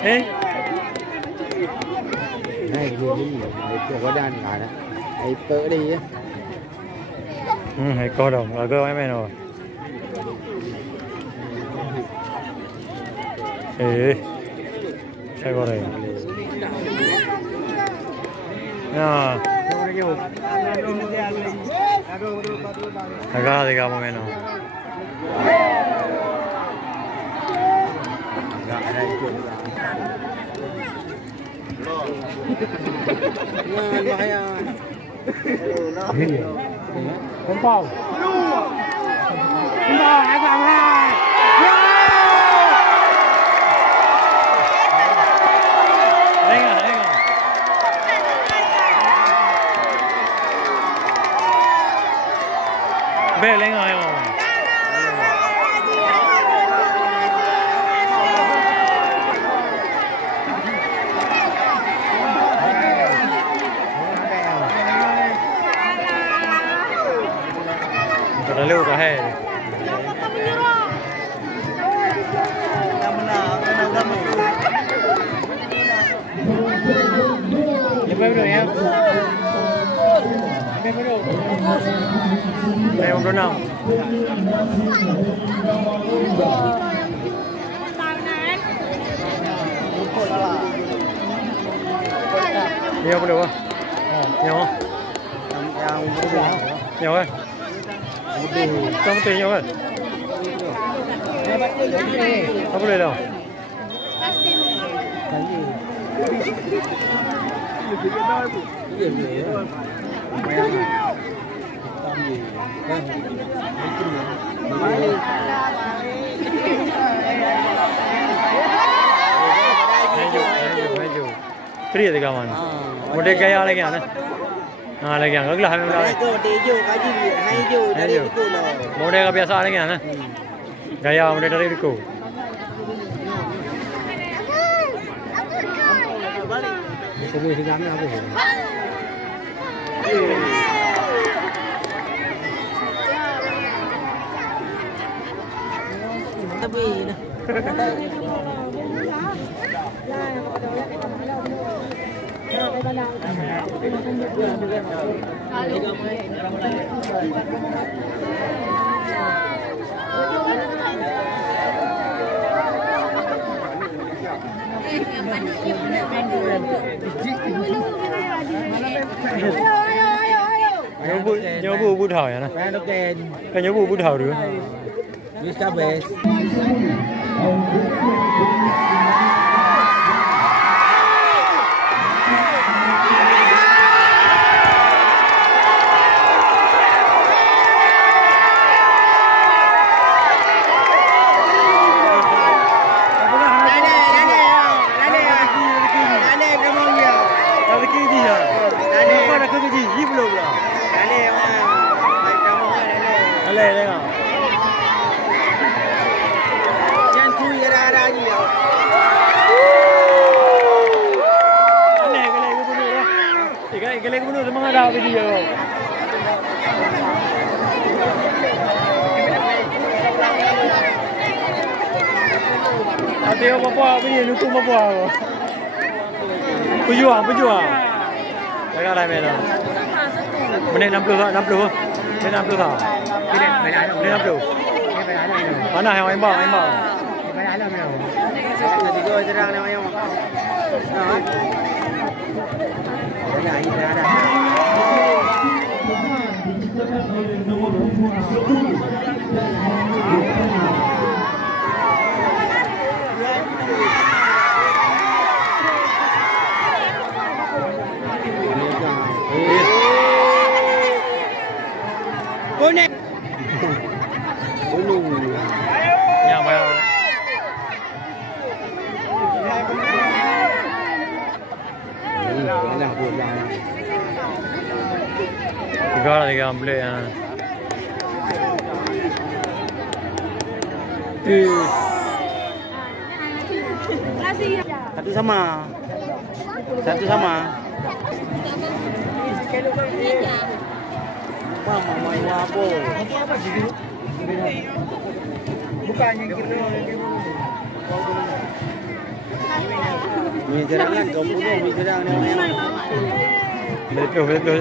Này gini, itu wadah nggak ada. Itu đi á. Hay co đồng ở cơ em rồi. Sai co này. Agak ada kamu meno. Nggak ada itu. Ngan bahaya. Không phòng. Về lên rồi không? Kita lưu cả hè. Lepas dulu ya. Đây không có nào. Nhiều không được không? Nhiều không? Nhiều ơi. Trong tiền nhiều ơi. Không có đây đâu. Free thì kawan. Model kaya lagi ana. Lagi yang agla hame mulai. Model ka biasa lagi ana. Gaya model dari itu. Semua segamnya apa? Tapi nhớ bu bút hỏi à? Cái nhớ bu bút hỏi được. Cái lên cũng được mang đào về video. Ada yang apa begini nutu apa? Pejuang. Jaga dah mana? Menit 60 60. Menit 60 tau. Menit 60. Mana yang em bảo? Nanti kau terang nama yang ada. Bonek. Yang bayar. Tiga lagi ambil ya. Satu sama. Mama main apa? Bukan yang kita. Mi sedang kan kau punya mi sedang ni. Betul betul.